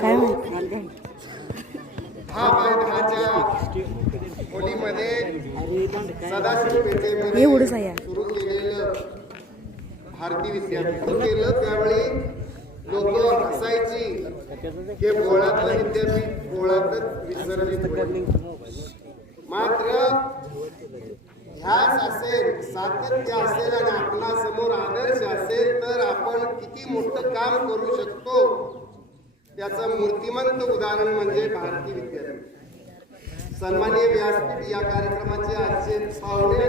काय माहिती एवढंच आहे. सुरू केलेलं भारतीय विद्यापीठ सुरू केलं त्यावेळी लोक हसायची हे बोळातलं विद्यापीठ बोळातच विसर्जित होईल. मात्र ध्यास असेल सातत्य असेल आणि आपणासमोर आदर्श असेल तर आपण किती मोठं काम करू शकतो? त्याचं मूर्तिमंत उदाहरण म्हणजे भारतीय विद्यापीठ. सन्मान्य व्यासपीठ या कार्यक्रमाचे आजचे पाहुणे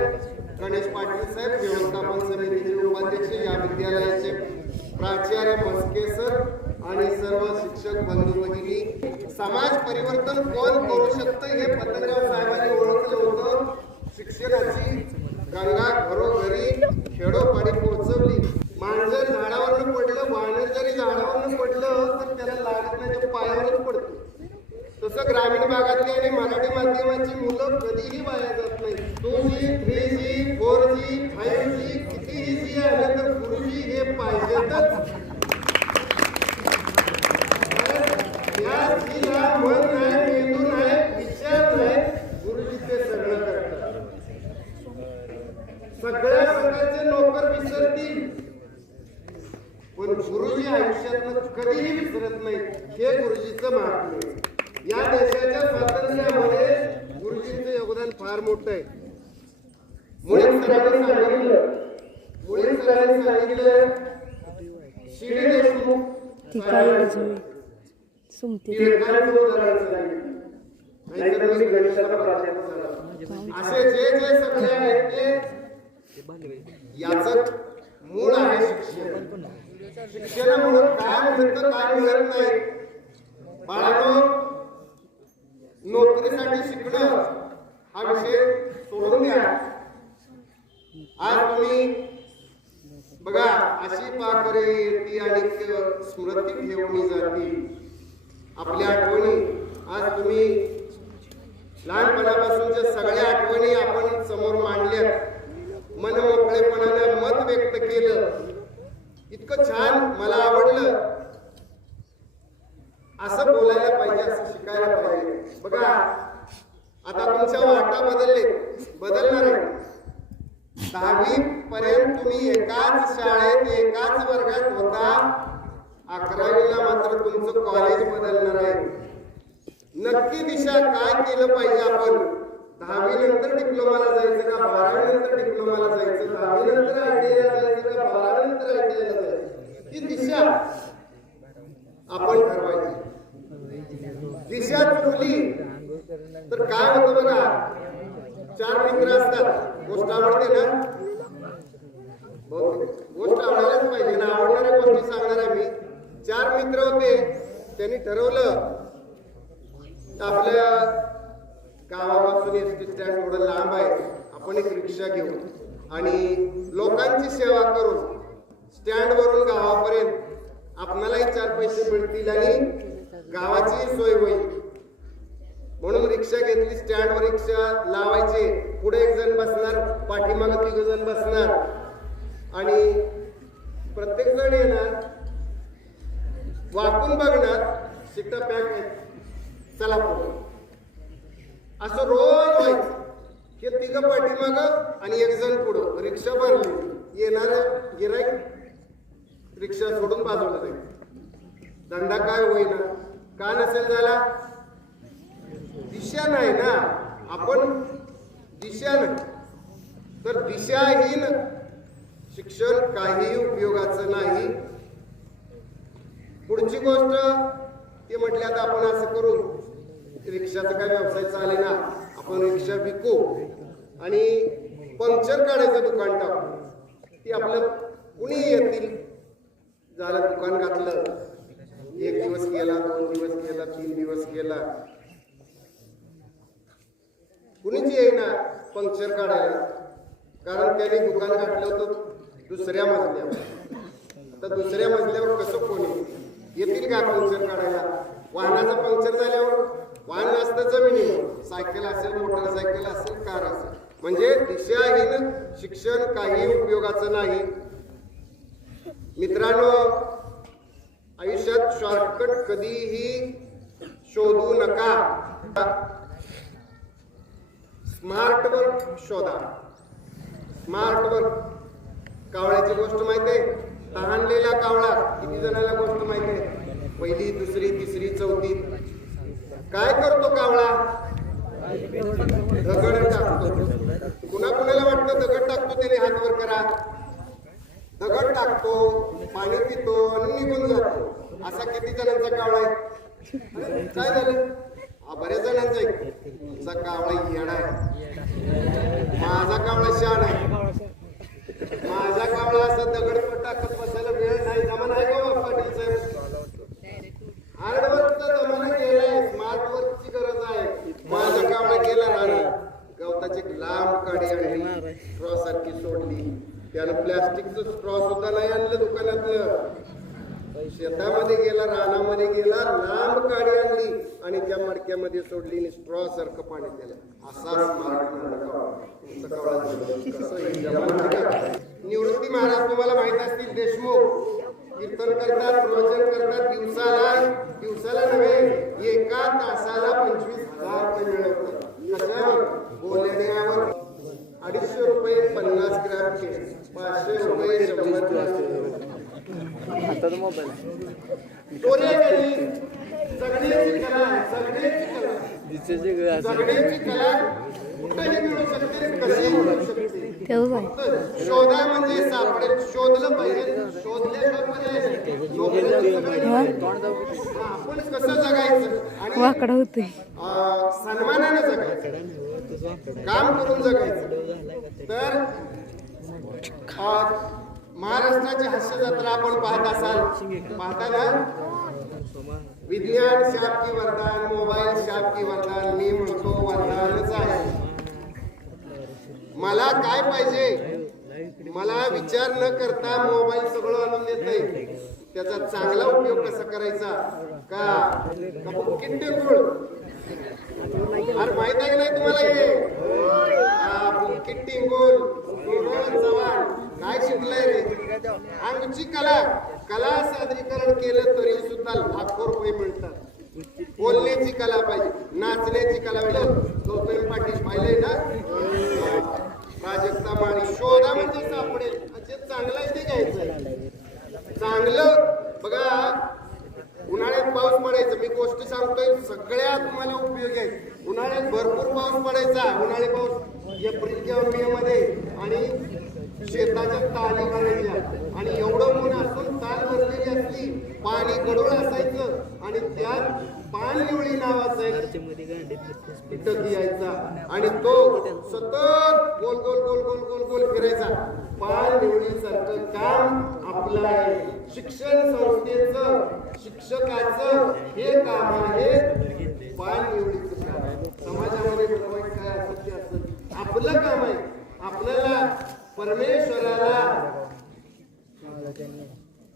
गणेश पाटील साहेब व्यवस्थापन समितीचे उपाध्यक्ष या विद्यालयाचे प्राचार्य मस्के सर आणि सर्व शिक्षक बंधू भगिनी समाज परिवर्तन कोण करू शकतं हे पतंगराव साहेबांनी ओळखलं होतं. शिक्षणाची गंगा घरोघरी खेडोपाडी पोहोचवली. मांजर झाडावरून पडलं वानर जरी झाडावरून पडलं तर त्याला लागत नाही ते पडतं. तसं ग्रामीण भागातली आणि मराठी माध्यमाची मुलं कधीही वाया जात नाही two G three G four G five G कितीही जी आले तर गुरुजी हे पाहिजेतच. या जीला मन नाही विचार नाही गुरुजी ते सगळं करतात सगळ्या प्रकारचे नोकर विसरतील पण गुरुजी आयुष्यात कधीही विसरत नाही हे गुरुजीचं महात्म्य आहे. या देशाच्या स्वातंत्र्यामध्ये गुरुजींचं योगदान फार मोठं आहे. सरांनी सांगितलं. सरांनी सांगितलं. शिडी देशमुख. असे जे जे सगळे आहेत ते याच मूळ आहे शिक्षण. शिक्षणामुळे काय मिळतं काय मिळत नाही. बाळांनो नोकरीसाठी शिकणं हा विषय सोडून द्या. आज तुम्ही बघा अशी पाकरे येती आणि स्मृती ठेवली जाती. आपल्या आठवणी. आज तुम्ही लहानपणापासूनच्या सगळ्या आठवणी आपण समोर मांडल्यात. मनमोकळेपणानं मत व्यक्त केलं. इतकं छान मला आवडलं. असं बोलायला पाहिजे असं शिकायला पाहिजे. बघा आता तुमच्या वाटा बदलले. बदलणार आहे. दहावी पर्यंत तुम्ही एकाच शाळेत एकाच वर्गात होता. अकरावीला मात्र तुमचं कॉलेज बदलणार आहे. नक्की दिशा काय केलं पाहिजे आपण? दहावी नंतर डिप्लोमाला जायचं का? बारावी नंतर डिप्लोमाला जायचं? दहावी नंतर आयटीआयला जायचं का बारावी नंतर आयटीआयला जायचं ही दिशा आपण ठरवायची दिशा चुकली तर काय होतं बघा? चार मित्र असतात. गोष्ट आवडते ना गोष्ट आवडायलाच पाहिजे ना. आवडणाऱ्या गोष्टी सांगणार आहे मी. चार मित्र होते. त्यांनी ठरवलं आपल्या गावापासून एस टी स्टँड थोडं लांब आहे. आपण एक रिक्षा घेऊ. आणि लोकांची सेवा करून स्टँडवरून गावापर्यंत आपणालाही चार पैसे मिळतील आणि गावाची सोय होईल. म्हणून रिक्षा घेतली स्टँडवर रिक्षा लावायची. पुढे एक जण बसणार पाठीमागं तिघ जण बसणार. आणि प्रत्येक जण येणार. वाकून बघणार शिकता पॅक चला पुढे. असं रोज व्हायचं. हे तिघं पाठीमाग आणि एक जण पुढं. रिक्षा भरली. येणार गिराईक रिक्षा सोडून बाजूला जाईल. धंदा काय होईना. का नसेल झाला? दिशा नाही ना. आपण दिशा नाही. तर दिशाहीन शिक्षण काहीही उपयोगाचं नाही. पुढची गोष्ट ते म्हटले आता आपण असं करू. रिक्षाचा काय व्यवसाय चाले ना. आपण रिक्षा विकू आणि पंक्चर काढायचं दुकान टाकू. ते आपलं कुणी येतील? झालं दुकान घातलं. एक दिवस गेला दोन दिवस गेला तीन दिवस गेला कुणीच येईना पंक्चर काढायला. कारण त्याने दुकान घातलं होतं दुसऱ्या मजल्यावर. आता दुसऱ्या मजल्यावर कसं कोणी येतील का पंक्चर काढायला? वाहनाचं पंक्चर झाल्यावर वाहन असतं जमिनीवर सायकल असेल मोटरसायकल असेल कार असेल. म्हणजे दिशाहीन शिक्षण काही उपयोगाचं नाही. मित्रांनो आयुष्यात शॉर्टकट कधीही शोधू नका. स्मार्ट वर्क शोधा. स्मार्ट वर्क कावळ्याची गोष्ट माहिती आहे? तहानलेला कावळा. किती जणाला गोष्ट माहिती आहे? पहिली दुसरी तिसरी चौथी. काय करतो कावळा? दगड टाकतो. कुणा कुणाला वाटतं दगड टाकतो त्याने? हातवर करा. दगड टाकतो पाणी पितो आणि निघून जातो. असा किती जणांचा कावळा आहे? काय झालं? बऱ्याच जणांचा आहे तुमचा कावळा येडा आहे. माझा कावळा शान आहे. माझा कावळा असा दगड पण टाकत बसायला वेळ नाही. जमाना आहे का हो, पाटील साहेब हार्डवर्कचा जमाना गेलाय स्मार्ट वर्कची गरज आहे. माझा कावळा गेला राहणार गवताची लांब काडी आणली स्ट्रॉ सारखी सोडली. त्यानं प्लॅस्टिकचं स्ट्रॉ सुद्धा नाही आणलं दुकानातलं. शेतामध्ये गेला रानामध्ये गेला लांब काडी आणली आणि त्या मडक्यामध्ये सोडली आणि स्ट्रॉ सारखं पाणी दिलं. असा? निवृत्ती महाराज तुम्हाला माहीत असतील देशमुख. कीर्तन करतात प्रवचन करतात दिवसाला दिवसाला नव्हे एका तासाला पंचवीस हजार रुपये मिळवतात कशावर? बोलण्यावर. अडीचशे रुपये पन्नास ग्रॅम केस पाचशे रुपये शंभर शकते ठेवू काय? शोधा म्हणजे सापडेल शोधलं पाहिजे. हा, आपण कसं जगायचं? वाकडा अं, सन्मानानं जगायचं. काम करून जगायचं. तर महाराष्ट्राची हास्य जत्रा आपण पाहत असाल. पाहताना विज्ञान शाप की वरदान मोबाईल शाप की वरदान मी म्हणतो वरदानच आहे. मला काय पाहिजे? मला विचार न करता मोबाईल सगळं आणून देत त्याचा चांगला उपयोग कसा करायचा? का? का बुक्कीत अरे माहीत आहे नाही तुम्हाला हे? तुमची कला कला सादरीकरण केलं तरी सुद्धा लाखो रुपये मिळतात. बोलण्याची कला पाहिजे नाचण्याची कला पाहिजे. गौतम पाटील पाहिले ना? प्राजक्ता माणी शोधा म्हणजे सापडेल. जे चांगलं ते घ्यायचं चांगलं बघा उन्हाळ्यात पाऊस पडायचा. मी गोष्ट सांगतोय सगळ्या तुम्हाला उपयोगी आहे. उन्हाळ्यात भरपूर पाऊस पडायचा. उन्हाळी पाऊस एप्रिल किंवा मे मध्ये. आणि शेताच्या ताली भरायच्या आणि एवढं ऊन असून ताल भरलेली असली पाणी गडूळ असायचं आणि त्यात पान निवळी नावाचं एक कीटक यायचा. आणि तो सतत गोल गोल गोल गोल गोल गोल फिरायचा. पाय निवडीसारखं काम आपलं आहे. शिक्षण संस्थेचं शिक्षकाचं हे काम आहे. पाय निवडीचं काम आहे. समाजामध्ये काय असत ते आपलं काम आहे. आपल्याला परमेश्वराला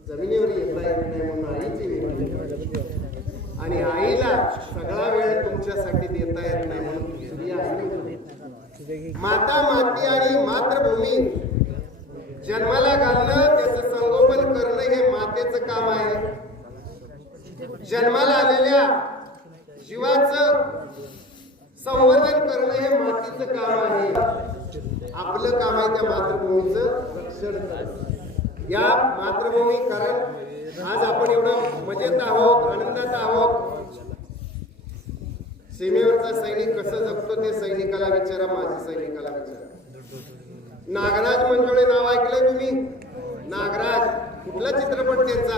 जमिनीवर येता येत नाही म्हणून आईची आणि आईला सगळा वेळ तुमच्यासाठी देता येत नाही म्हणून माता माती आणि मातृभूमी. जन्माला घालणं त्याचं संगोपन करणं हे मातेचं काम आहे. जन्माला आलेल्या जीवाचं संवर्धन करणं हे मातीचं काम आहे. आपलं काम आहे त्या मातृभूमीचं रक्षण या मातृभूमी कारण आज आपण एवढं मजेत आहोत आनंदात आहोत. सीमेवरचा सैनिक कसं जगतो ते सैनिकाला विचारा माझ्या सैनिकाला विचारा. नागराज मंजुळे नाव ऐकलंय तुम्ही? नागराज कुठला चित्रपट त्यांचा?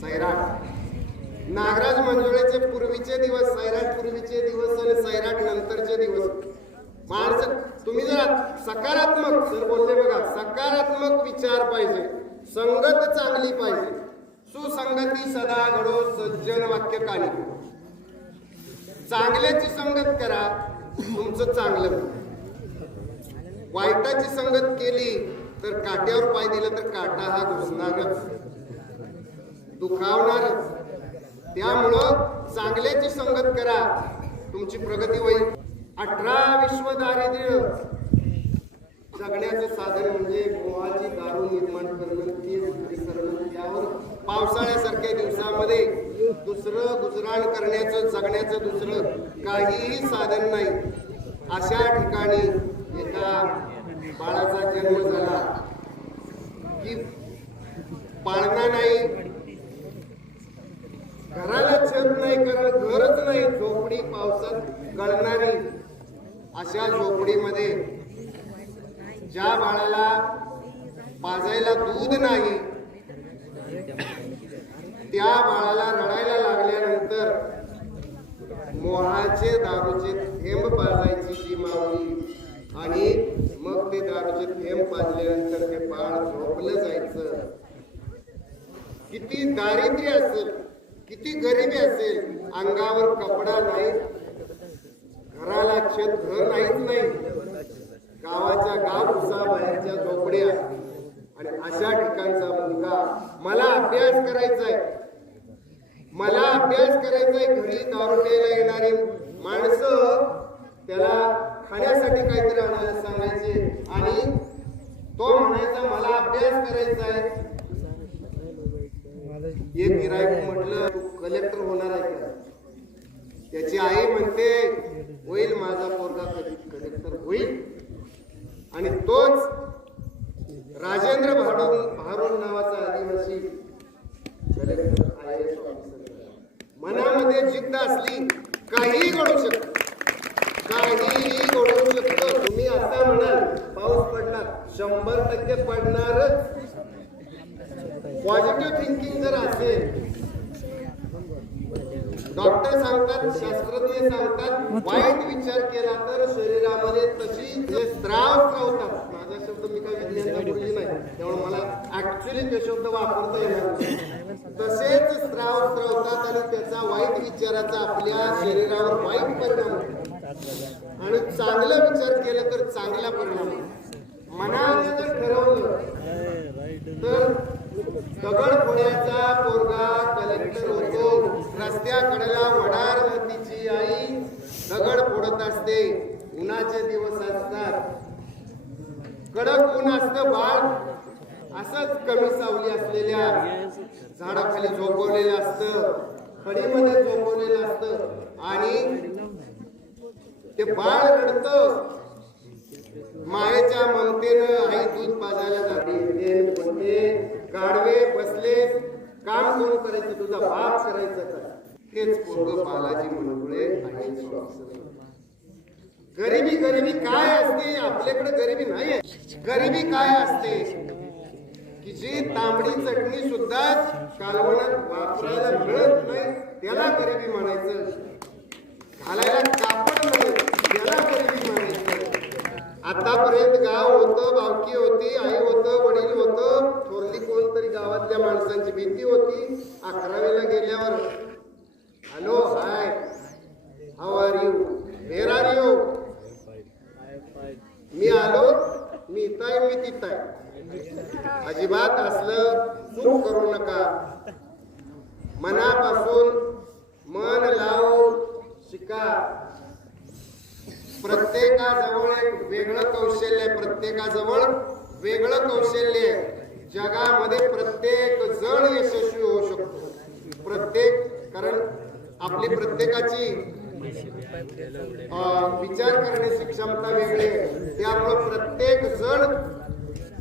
सैराट नागराज मंजुळेचे पूर्वीचे दिवस सैराट पूर्वीचे दिवस आणि सैराट नंतरचे दिवस. माणसं तुम्ही जर सकारात्मक सर बोलले बघा सकारात्मक विचार पाहिजे. संगत चांगली पाहिजे. सुसंगती सदा घडो सज्जन वाक्य कानी. चांगल्याची संगत करा तुमचं चांगलं. वाईटाची संगत केली तर काट्यावर पाय दिला तर काटा हा घुसणारच. दुखावणारच. त्यामुळं चांगल्याची संगत करा तुमची प्रगती होईल. अठरा विश्व दारिद्र्य. जगण्याचं साधन म्हणजे गोवाची दारू निर्माण करणं ती विक्री करणं. त्यावर पावसाळ्यासारख्या दिवसामध्ये दुसरं गुजराण करण्याचं जगण्याचं दुसरं काहीही साधन नाही. अशा ठिकाणी एका बाळाचा जन्म झाला. की पाळणा नाही घराला छत नाही कारण घरच नाही झोपडी पावसात गळणारी. अशा झोपडीमध्ये ज्या बाळाला पाजायला दूध नाही त्या बाळाला रडायला लागल्यानंतर मोहाचे दारूचे थेंब पाजायची जी माऊली आणि मग ते दारूचे थेंब पाजल्यानंतर ते बाळ झोपलं जायचं. किती दारिद्र्य असेल किती गरिबी असेल अंगावर कपडा नाही घराला छत घर नाहीच नाही. गावाच्या गाव उसा बाहेरच्या झोपड्या आणि अशा ठिकाणचा मुलगा मला अभ्यास करायचा आहे मला अभ्यास करायचा आहे घरी दारू प्यायला येणारी माणसं त्याला खाण्यासाठी काहीतरी आणायला सांगायचे आणि तो म्हणायचा मला अभ्यास करायचा आहे एक गिरायक म्हटलं तू कलेक्टर होणार आहे का? त्याची आई म्हणते होईल माझा पोरगा कधी कलेक्टर होईल. आणि तोच राजेंद्र भाडून भारून नावाचा आदिवासी कलेक्टर आय एस मनामध्ये जिद्द असली काहीही घडू शकत. काहीही घडू शकतं. तुम्ही आता म्हणाल पाऊस पडणार शंभर टक्के पडणारच. पॉझिटिव्ह थिंकिंग जर असेल डॉक्टर सांगतात शास्त्रज्ञ सांगतात वाईट विचार केला तर शरीरामध्ये तशी जे स्त्राव स्रावतात माझा शब्द मी काही विज्ञानचा बोलली नाही त्यामुळे मला ऍक्च्युली ते शब्द वापरता येणार. तसेच स्त्राव स्रावतात आणि त्याचा वाईट विचाराचा आपल्या शरीरावर वाईट परिणाम होतो. आणि चांगला विचार केला तर चांगला परिणाम होतो. मनाने जर ठरवलं तर दगड पुण्याचा पोरगा कलेक्टर होतो. रस्त्याकडेला वडार मातीची आई दगड फोडत असते. उन्हाचे दिवस असतात. कडक ऊन असतं बाळ. असंच कमी सावली असलेल्या झाडाखाली झोपवलेलं असतं. खडीमध्ये झोपवलेलं असतं. आणि ते बाळ रडतं. मायेच्या ममतेनं आई दूध पाजायला जाते. म्हणते गाडवे बसले काम कोण करायचं? तुझा बाप करायचं तेच पोरग बालाजी म्हणूळे आहे गरिबी गरिबी काय असते? आपल्याकडे गरिबी नाही गरिबी काय असते? की जी तांबडी चटणी सुद्धा कालवणात वापरायला मिळत नाही त्याला गरिबी म्हणायचं. घालायला कापड नाही त्याला गरिबी म्हणायचं. आतापर्यंत गाव होतं बावकी होती आई होतं वडील होतं थोरली कोणतरी गावातल्या माणसांची भीती होती. अकरावीला गेल्यावर hello hi how are you? Where are you मी आलो मी इथं आहे मी तिथं आहे. अजिबात असलं चूक करू नका. मनापासून मन लावून शिका. प्रत्येकाजवळ एक वेगळं कौशल्य प्रत्येकाजवळ वेगळं कौशल्य जगामध्ये प्रत्येक जण यशस्वी होऊ शकतो. प्रत्येक कारण आपली प्रत्येकाची विचार करण्याची क्षमता वेगळी आहे. त्यामुळे प्रत्येक जण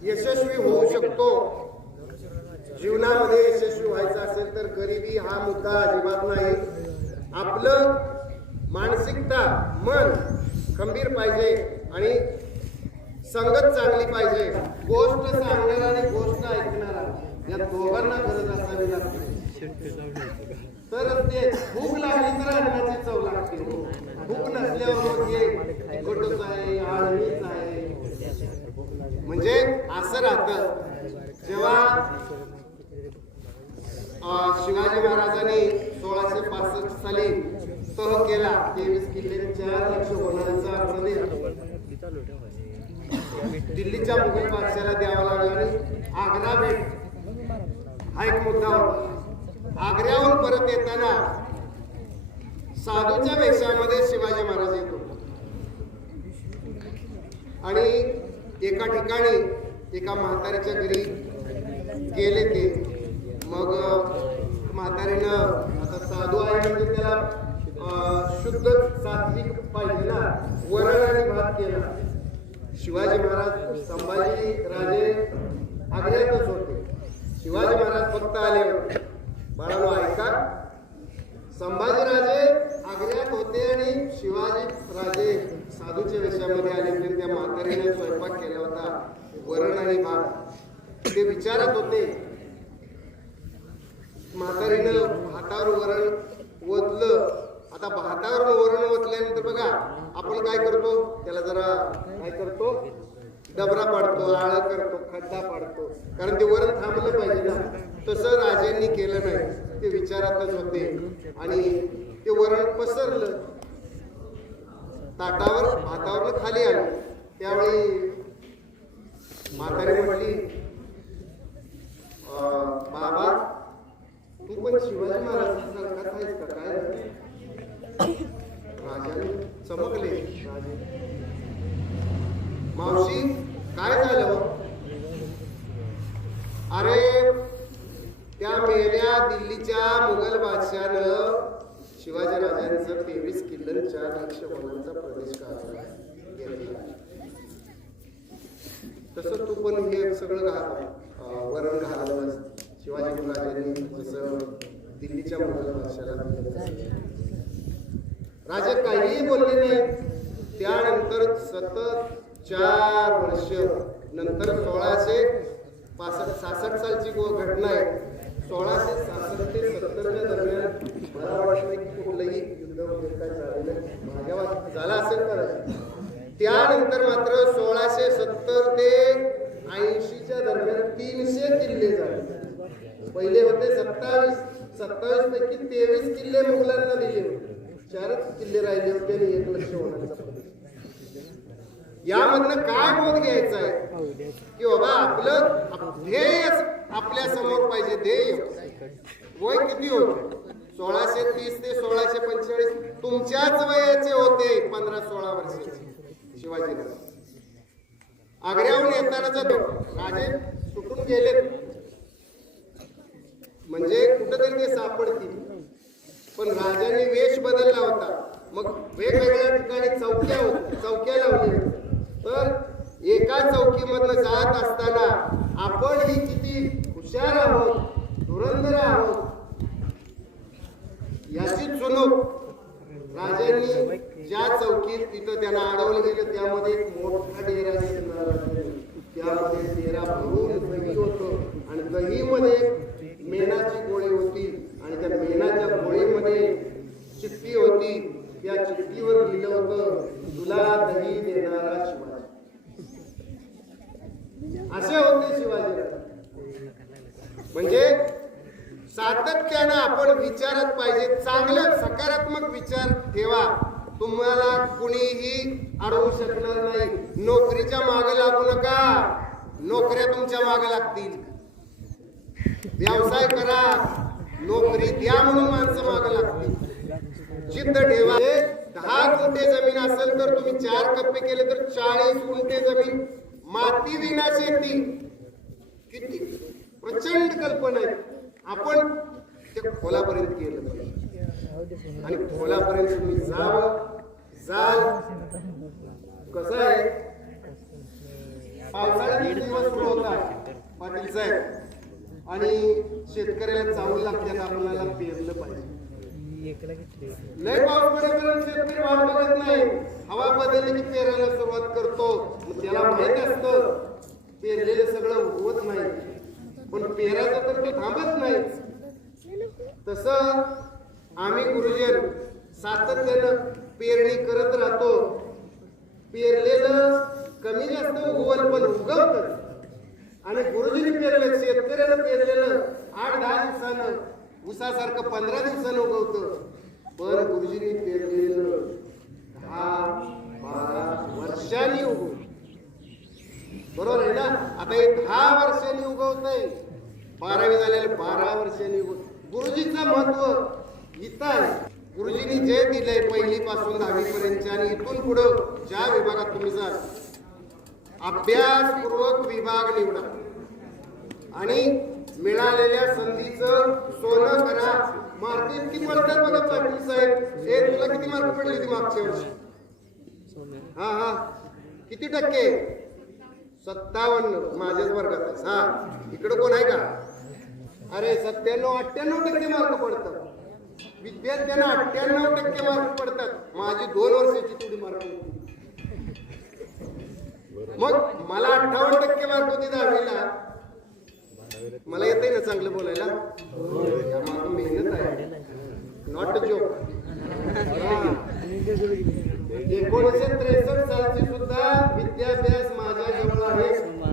यशस्वी होऊ शकतो. जीवनामध्ये यशस्वी व्हायचं असेल तर गरिबी हा मुद्दा अजिबात नाही. आपलं मानसिकता मन खंबीर पाहिजे आणि संगत चांगली पाहिजे. गोष्ट सांगणारा आणि गोष्ट ऐकणारा या दोघांना गरज असावी लागते. तर ते भूक लागली तर अन्नाची चव लागते. भूक नसल्यावर म्हणजे मग हे तिखटच आहे आळणीच आहे. म्हणजे असं राहतं. जेव्हा शिवाजी महाराजांनी सोळाशे पासष्ट साली तो केला. तेवीस किल्ले चार लक्ष होणाऱ्यांचा प्रदेश दिल्लीच्या मुघल बादशाला द्यावा लागला आणि आग्रा भेट. हा एक मुद्दा होता. आग्र्याहून परत येताना साधूच्या वेशामध्ये शिवाजी महाराज येतो. आणि एका ठिकाणी एका म्हातारीच्या घरी गेले ते. मग म्हातारीनं आता साधू आहे म्हणजे त्याला शुद्ध सात्विक पाहिजे ना वरण आणि भात केला. शिवाजी महाराज संभाजी राजे आग्र्यातच होते. शिवाजी महाराज फक्त आले होते. बाळानो ऐका. संभाजीराजे आग्र्यात होते आणि शिवाजी राजे साधूच्या वेशामध्ये आले होते. त्या म्हातारीने स्वयंपाक केला होता वरण आणि भात. ते विचारत होते म्हातारीनं भातावर वरण ओतलं. आता भातावर वरण ओतल्यानंतर बघा आपण काय करतो? त्याला जरा काय करतो डबरा पाडतो आळ करतो खड्डा पाडतो. कारण ते वरण थांबलं पाहिजे ना. तसं राजांनी केलं नाही. ते विचारातच होते. आणि ते वरण पसरलं. ताटावर भातावर खाली आलं. त्यावेळी म्हातारी म्हटली "अं, बाबा तू पण शिवाजी महाराजांसारखाच आहेस का? काय राजाने चमकले. मावशी काय झालं? अरे त्या मेल्या दिल्लीच्या मुघल बादशानं शिवाजी राजांचं तेवीस किल्लन चार लक्ष वनांचा प्रदेश काढला. तसं तू पण हे सगळं घाल वरण घालवलंस शिवाजी महाराजांनी जसं दिल्लीच्या मुघल बादशाला राजे काहीही बोलले नाही. त्यानंतर सतत चार वर्ष नंतर सोळाशे पासष्ट सासष्ट सालची गो- घटना आहे. सोळाशे सासष्ट ते सत्तरच्या दरम्यान मला वाटत की कुठलंही युद्ध वगैरे काय झालं माझ्या झाला असेल तर त्यानंतर मात्र सोळाशे सत्तर ते ऐंशीच्या दरम्यान तीनशे किल्ले झाले. पहिले होते सत्तावीस सत्तावीस पैकी तेवीस किल्ले मुघलांना दिले होते. चारच किल्ले राहिले होते आणि एक लक्ष होण्याचा यामधनं काय बोध घ्यायचा आहे? की बाबा आपलं ध्येय आपल्यासमोर पाहिजे ध्येय वय किती होत? सोळाशे तीस ते सोळाशे पंचेचाळीस तुमच्याच वयाचे होते पंधरा सोळा वर्षाचे शिवाजी आग्र्याहून येताना जातो. राजे सुटून गेले म्हणजे कुठंतरी ते सापडतील. पण राजाने वेश बदलला होता. मग वेगवेगळ्या ठिकाणी चौक्या चौक्या लावल्या तर एका चौकीमधनं जात असताना आपण ही किती हुशार आहोत धुरंधर आहोत याची चुनूक राजांनी ज्या चौकीत तिथं त्यांना अडवलं गेलं त्यामध्ये एक मोठा डेरा त्यामध्ये डेरा भरून दही होतो आणि दहीमध्ये मेणाची गोळी होती. आणि त्या चिठ्ठी होती. त्या चिठ्ठीवर लिहिलं होतं तुला दही देणारा शिवाजी. असे होते शिवाजी. म्हणजे सातत्यानं आपण विचारत पाहिजे. चांगलं सकारात्मक विचार ठेवा. तुम्हाला कुणीही अडवू शकणार नाही. नोकरीच्या मागे लागू नका. नोकऱ्या तुमच्या मागे लागतील. व्यवसाय करा. नोकरी द्या म्हणून माणसं माग लागते जिद्द ठेवा. दहा गुंठे जमीन असेल तर तुम्ही चार कप्पे केले तर चाळीस गुंठे जमीन. माती विना शेती. किती? प्रचंड कल्पना आहे. आपण ते खोलापर्यंत केलं पाहिजे. आणि खोलापर्यंत तुम्ही जावं. जाल. कसं आहे? पावसाळ्यात दिवस सुरू होता पाटील साहेब आणि शेतकऱ्याला चावल लागतात आपल्याला पेरलं पाहिजे. लय पाऊस पडेपर्यंत शेतकरी वाढ बघत नाही. हवा बदलली की पेरायला सुरुवात करतो. त्याला माहीत असत पेरलेलं सगळं उगवत नाही. पण पेरायचं तर ते थांबत नाही. तस आम्ही गुरुजन सातत्यानं पेरणी करत राहतो. पेरलेलं कमी जास्त उगवल पण उगवत आणि गुरुजींनी पेरलेलं शेतकऱ्यानं पेरलेलं आठ दहा दिवसानं उसासारखं पंधरा दिवसानं उगवतं. पण गुरुजींनी पेरलेलं दहा बारा वर्षांनी उगव बरोबर आहे ना? आता हे दहा वर्षांनी उगवत नाही बारावी झालेले बारा वर्षांनी उगव गुरुजीचं महत्त्व इथं आहे. गुरुजींनी जे दिलंय पहिली पासून आणि इथून पुढं ज्या विभागात तुम्ही जा अभ्यासपूर्वक विभाग निवडा. आणि मिळालेल्या संधीचं सोनं करा. मार्क किती पडतात बघा पाटील साहेब? हे तुला किती मार्क पडले होती मागच्या वर्षी? हा हा. किती टक्के? सत्तावन्न. माझ्याच वर्गात हा. इकडं कोण आहे का? अरे सत्त्याण्णव अठ्ठ्याण्णव टक्के मार्क पडतात. विद्यार्थ्यांना अठ्ठ्याण्णव टक्के मार्क पडतात. माझी दोन वर्षाची तेवढी मार्क होती. मग मला अठ्ठावन्न टक्के मार्क होते दहावीला मला येत ना चांगलं बोलायला. यामागं मेहनत आहे. नॉट जोक एकोणीसशे त्रेसष्ट सालची सुद्धा विद्याभ्यास माझ्या जवळ आहे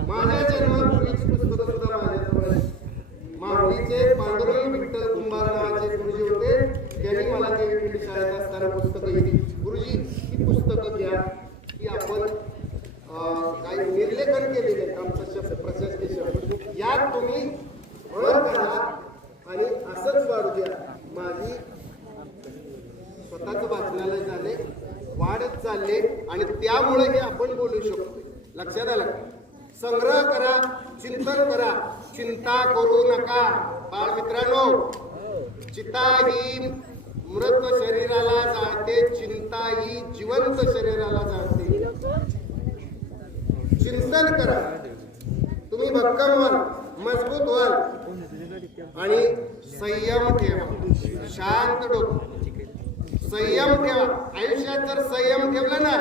माझ्या जन्मापूर्वीची पुस्तकं सुद्धा माझ्याजवळ आहे माहुलीचे पांडुरंग विठ्ठल कुंभार नावाचे गुरुजी होते त्यांनी मला ते विठ्ठल शाळेत असताना पुस्तकं दिली गुरुजी ही पुस्तकं घ्या की आपण अं, काही निर्लेखन केलेले आहेत आमचं शब्द प्रशासकीय शब्द यात तुम्ही भर करा आणि असंच वाढू द्या माझी स्वतःच वाचनालय झाले वाढत चालले आणि त्यामुळे हे आपण बोलू शकतो लक्षात आलं का? संग्रह करा चिंतन करा चिंता करू नका बाळ मित्रांनो चिता ही मृत शरीराला जाळते चिंता ही जिवंत शरीराला जाणते चिंतन करा. तुम्ही भक्कम व्हाल मजबूत व्हाल आणि संयम ठेवा. शांत डोकं. संयम ठेवा. आयुष्यात जर संयम ठेवला ना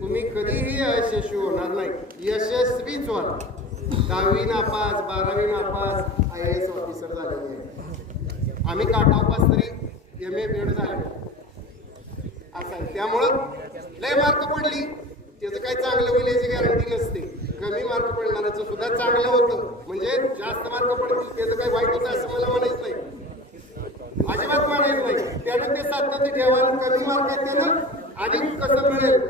तुम्ही कधीही अयशस्वी होणार नाही. यशस्वीच व्हाल. दहावी नापास बारावी नापास आय एस ऑफिसर झालेले आहे आम्ही काटावपास तरी एम ए बी एड झाले. असं. आहे त्यामुळं लय मार्क पडली. त्याचं काही चांगलं होईल याची गॅरंटी नसते. कमी मार्क पडणाऱ्याचं सुद्धा चांगलं होतं. म्हणजे जास्त मार्क पडतील त्याचं काही वाईट होतं असं मला म्हणायचं नाही. अजिबात म्हणायचं नाही. त्यानं ते सातत्य ठेवा कमी मार्क आहेत त्यानं अधिक कसं मिळेल?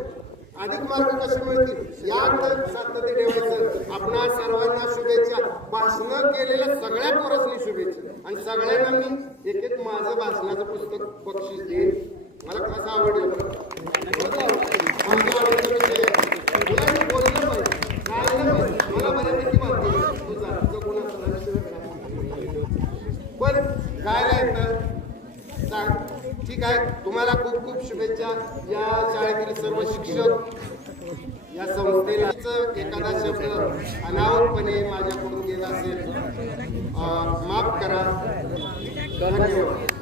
अधिक मार्क कसे मिळतील? यात सातत्य ठेवायचं. आपणा सर्वांना शुभेच्छा. भाषण केलेल्या सगळ्या पोरसनी शुभेच्छा. आणि सगळ्यांना मी एक एक माझं भाषणाचं पुस्तक बक्षीस देईन. मला कसं आवडलं? माझं आवडतं म्हणजे बोललं पाहिजे पाहिजे. मला बऱ्यापैकी माहिती आहे. तुझं कोण असला पण गायला येतं सांग ठीक आहे. तुम्हाला खूप खूप शुभेच्छा. या शाळेतील सर्व शिक्षक या संस्थेला एखादा शब्द अनावरपणे माझ्याकडून गेला असेल माफ करा. धन्यवाद.